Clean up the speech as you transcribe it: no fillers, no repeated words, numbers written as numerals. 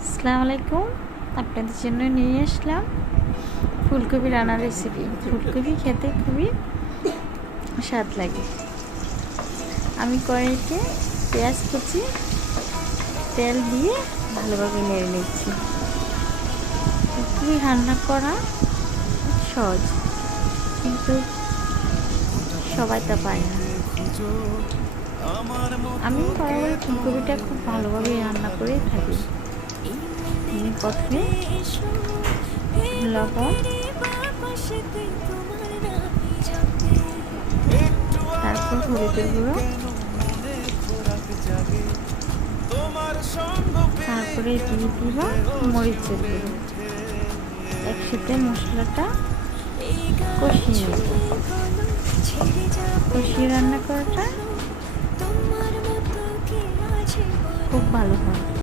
আসসালামু আলাইকুম। আপনাদের জন্য নিয়ে আসলাম ফুলকপি রান্নার রেসিপি। ফুলকপি খেতে খুবই স্বাদ লাগে। আমি কড়াইতে পেঁয়াজ কুচি তেল দিয়ে ভালোভাবে নেড়ে নিচ্ছি। ফুলকপি রান্না করা সহজ, কিন্তু সবাই তা পারে না। আমি বরাবর ফুলকপিটা খুব ভালোভাবে রান্না করে থাকি। আমি প্রথমে লবণ, তারপর হলুদের গুঁড়ো, তারপরে দিয়ে দিব মরিচের গুঁড়ো। একসাথে মশলাটা কষিয়ে নেব। কষিয়ে রান্না করাটা খুব ভালো হয়।